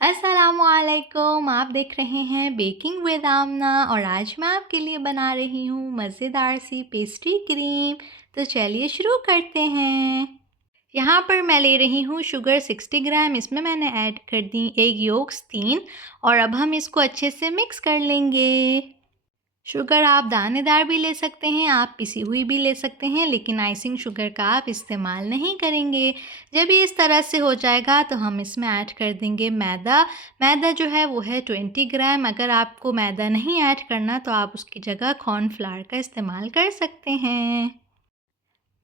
अस्सलामुअलैकुम। आप देख रहे हैं बेकिंग विद आमना और आज मैं आपके लिए बना रही हूँ मज़ेदार सी पेस्ट्री क्रीम। तो चलिए शुरू करते हैं। यहाँ पर मैं ले रही हूँ शुगर 60 ग्राम। इसमें मैंने ऐड कर दी एग योक्स 3 और अब हम इसको अच्छे से मिक्स कर लेंगे। शुगर आप दानेदार भी ले सकते हैं, आप पिसी हुई भी ले सकते हैं, लेकिन आइसिंग शुगर का आप इस्तेमाल नहीं करेंगे। जब ये इस तरह से हो जाएगा तो हम इसमें ऐड कर देंगे मैदा। मैदा जो है वो है 20 ग्राम। अगर आपको मैदा नहीं ऐड करना तो आप उसकी जगह कॉर्नफ्लावर का इस्तेमाल कर सकते हैं।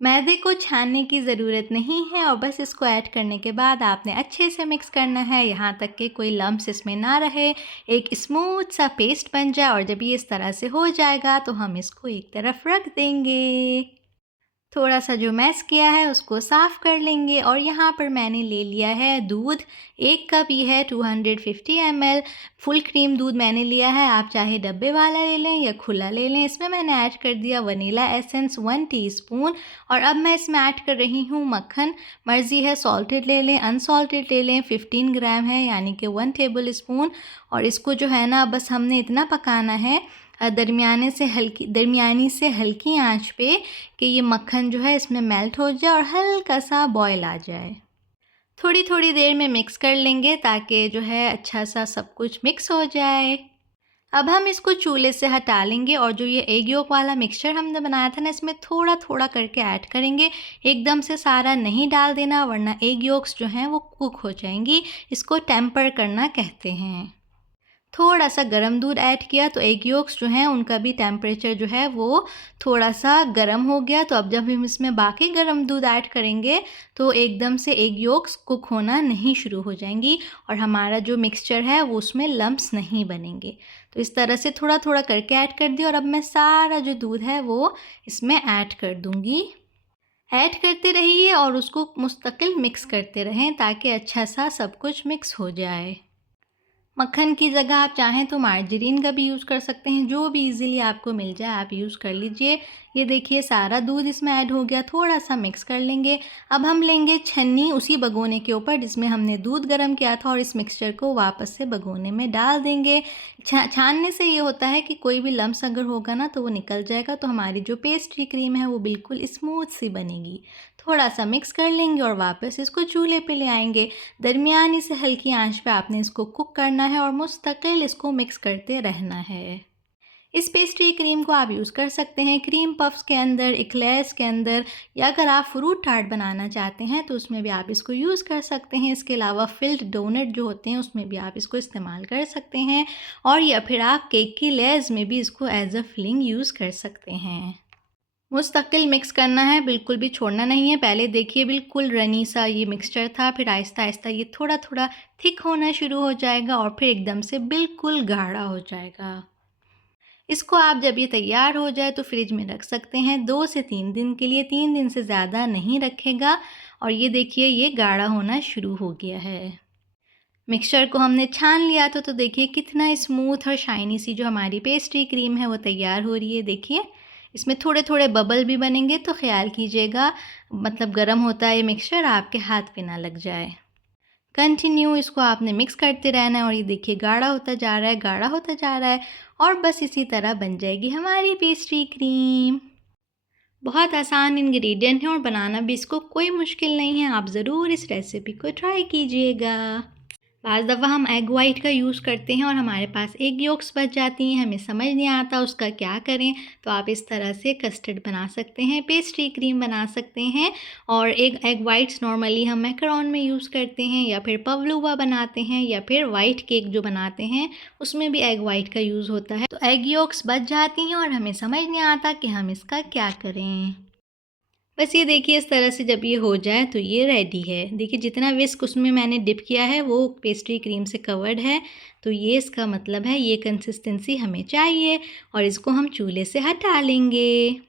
मैदे को छानने की ज़रूरत नहीं है और बस इसको ऐड करने के बाद आपने अच्छे से मिक्स करना है यहाँ तक कि कोई लम्प्स इसमें ना रहे, एक स्मूथ सा पेस्ट बन जाए। और जब ये इस तरह से हो जाएगा तो हम इसको एक तरफ रख देंगे। थोड़ा सा जो मैश किया है उसको साफ़ कर लेंगे और यहाँ पर मैंने ले लिया है दूध। 1 कप ये है 250 ml फुल क्रीम दूध मैंने लिया है। आप चाहे डब्बे वाला ले लें या खुला ले लें। इसमें मैंने ऐड कर दिया वनीला एसेंस 1 टीस्पून और अब मैं इसमें ऐड कर रही हूँ मक्खन। मर्ज़ी है सॉल्टेड ले लें, अनसॉल्टेड ले लें। 15 ग्राम है यानी कि 1 टेबल स्पून। और इसको जो है ना बस हमने इतना पकाना है दरमियानी से हल्की आंच पे कि ये मक्खन जो है इसमें मेल्ट हो जाए और हल्का सा बॉयल आ जाए। थोड़ी थोड़ी देर में मिक्स कर लेंगे ताकि जो है अच्छा सा सब कुछ मिक्स हो जाए। अब हम इसको चूल्हे से हटा लेंगे और जो ये एग योक वाला मिक्सचर हमने बनाया था ना इसमें थोड़ा थोड़ा करके ऐड करेंगे। एकदम से सारा नहीं डाल देना वरना एग योक्स जो हैं वो कुक हो जाएंगी। इसको टेम्पर करना कहते हैं। थोड़ा सा गर्म दूध ऐड किया तो एग योक्स जो हैं उनका भी टेम्परेचर जो है वो थोड़ा सा गर्म हो गया। तो अब जब हम इसमें बाकी गर्म दूध ऐड करेंगे तो एकदम से एग योक्स कुक होना नहीं शुरू हो जाएंगी और हमारा जो मिक्सचर है वो उसमें लम्प्स नहीं बनेंगे। तो इस तरह से थोड़ा थोड़ा करके ऐड कर दिया और अब मैं सारा जो दूध है वो इसमें ऐड कर दूँगी। ऐड करते रहिए और उसको मुस्तकिल मिक्स करते रहें ताकि अच्छा सा सब कुछ मिक्स हो जाए। मक्खन की जगह आप चाहें तो मार्जरीन का भी यूज़ कर सकते हैं, जो भी इजीली आपको मिल जाए आप यूज़ कर लीजिए। ये देखिए सारा दूध इसमें ऐड हो गया। थोड़ा सा मिक्स कर लेंगे। अब हम लेंगे छन्नी उसी भगोने के ऊपर जिसमें हमने दूध गर्म किया था और इस मिक्सचर को वापस से भगोने में डाल देंगे। छानने से ये होता है कि कोई भी लम्स अगर होगा ना तो वो निकल जाएगा। तो हमारी जो पेस्ट्री क्रीम है वो बिल्कुल स्मूथ सी बनेगी। थोड़ा सा मिक्स कर लेंगे और वापस इसको चूल्हे पे ले आएंगे। दरमियानी से हल्की आंच पे आपने इसको कुक करना है और मुस्तकिल इसको मिक्स करते रहना है। इस पेस्ट्री क्रीम को आप यूज़ कर सकते हैं क्रीम पफ्स के अंदर, एक्लेयर्स के अंदर, या अगर आप फ्रूट टार्ट बनाना चाहते हैं तो उसमें भी आप इसको यूज़ कर सकते हैं। इसके अलावा फिल्ड डोनट जो होते हैं उसमें भी आप इसको इस्तेमाल कर सकते हैं और या फिर आप केक की लेयर्स में भी इसको एज अ फिलिंग यूज़ कर सकते हैं। मुस्तकिल मिक्स करना है, बिल्कुल भी छोड़ना नहीं है। पहले देखिए बिल्कुल रनी सा ये मिक्सचर था, फिर आहिस्ता आहिस्ता ये थोड़ा थोड़ा थिक होना शुरू हो जाएगा और फिर एकदम से बिल्कुल गाढ़ा हो जाएगा। इसको आप जब ये तैयार हो जाए तो फ्रिज में रख सकते हैं 2 से 3 दिन के लिए। 3 दिन से ज़्यादा नहीं रखेगा। और ये देखिए ये गाढ़ा होना शुरू हो गया है। मिक्सचर को हमने छान लिया था तो देखिए कितना स्मूथ और शाइनी सी जो हमारी पेस्ट्री क्रीम है वो तैयार हो रही है। देखिए इसमें थोड़े थोड़े बबल भी बनेंगे तो ख़्याल कीजिएगा, मतलब गर्म होता है ये मिक्सचर, आपके हाथ पे ना लग जाए। कंटिन्यू इसको आपने मिक्स करते रहना है और ये देखिए गाढ़ा होता जा रहा है, गाढ़ा होता जा रहा है और बस इसी तरह बन जाएगी हमारी पेस्ट्री क्रीम। बहुत आसान इंग्रेडिएंट है और बनाना भी इसको कोई मुश्किल नहीं है। आप ज़रूर इस रेसिपी को ट्राई कीजिएगा। बाज़ दफ़ा हम एग वाइट का यूज़ करते हैं और हमारे पास एग योक्स बच जाती हैं, हमें समझ नहीं आता उसका क्या करें। तो आप इस तरह से कस्टर्ड बना सकते हैं, पेस्ट्री क्रीम बना सकते हैं। और एग वाइट्स नॉर्मली हम मैकरोन में यूज़ करते हैं या फिर पवलोवा बनाते हैं या फिर वाइट केक जो बनाते हैं उसमें भी एग वाइट का यूज़ होता है। तो एग योक्स बच जाती हैं और हमें समझ नहीं आता कि हम इसका क्या करें। बस ये देखिए इस तरह से जब ये हो जाए तो ये रेडी है। देखिए जितना विस्क उसमें मैंने डिप किया है वो पेस्ट्री क्रीम से कवर्ड है। तो ये इसका मतलब है ये कंसिस्टेंसी हमें चाहिए और इसको हम चूल्हे से हटा लेंगे।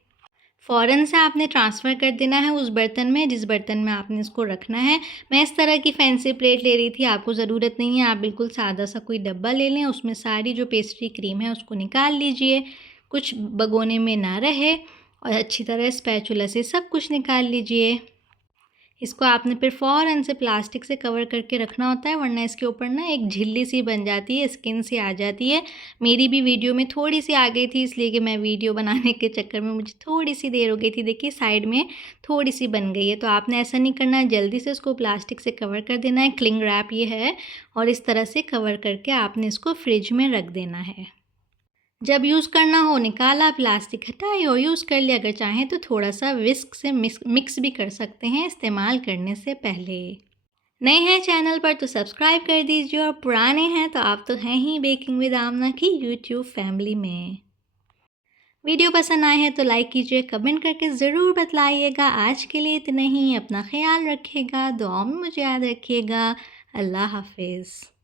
फ़ौरन से आपने ट्रांसफ़र कर देना है उस बर्तन में जिस बर्तन में आपने इसको रखना है। मैं इस तरह की फैंसी प्लेट ले रही थी, आपको ज़रूरत नहीं है। आप बिल्कुल सादा सा कोई डब्बा ले लें, उसमें सारी जो पेस्ट्री क्रीम है उसको निकाल लीजिए, कुछ भगोने में ना रहे और अच्छी तरह स्पैचुला से सब कुछ निकाल लीजिए। इसको आपने फिर फ़ौरन से प्लास्टिक से कवर करके रखना होता है, वरना इसके ऊपर ना एक झिल्ली सी बन जाती है, स्किन सी आ जाती है। मेरी भी वीडियो में थोड़ी सी आ गई थी, इसलिए कि मैं वीडियो बनाने के चक्कर में मुझे थोड़ी सी देर हो गई थी। देखिए साइड में थोड़ी सी बन गई है। तो आपने ऐसा नहीं करना है, जल्दी से उसको प्लास्टिक से कवर कर देना है। क्लिंग रैप ये है और इस तरह से कवर करके आपने इसको फ्रिज में रख देना है। जब यूज़ करना हो निकाला, प्लास्टिक हटाई और यूज़ कर लिया। अगर चाहें तो थोड़ा सा विस्क से मिक्स भी कर सकते हैं इस्तेमाल करने से पहले। नए हैं चैनल पर तो सब्सक्राइब कर दीजिए और पुराने हैं तो आप तो हैं ही बेकिंग विद आमना की यूट्यूब फैमिली में। वीडियो पसंद आए हैं तो लाइक कीजिए, कमेंट करके ज़रूर बतलाइएगा। आज के लिए इतना ही। अपना ख्याल रखिएगा, दुआओं में मुझे याद रखिएगा। अल्लाह हाफिज़।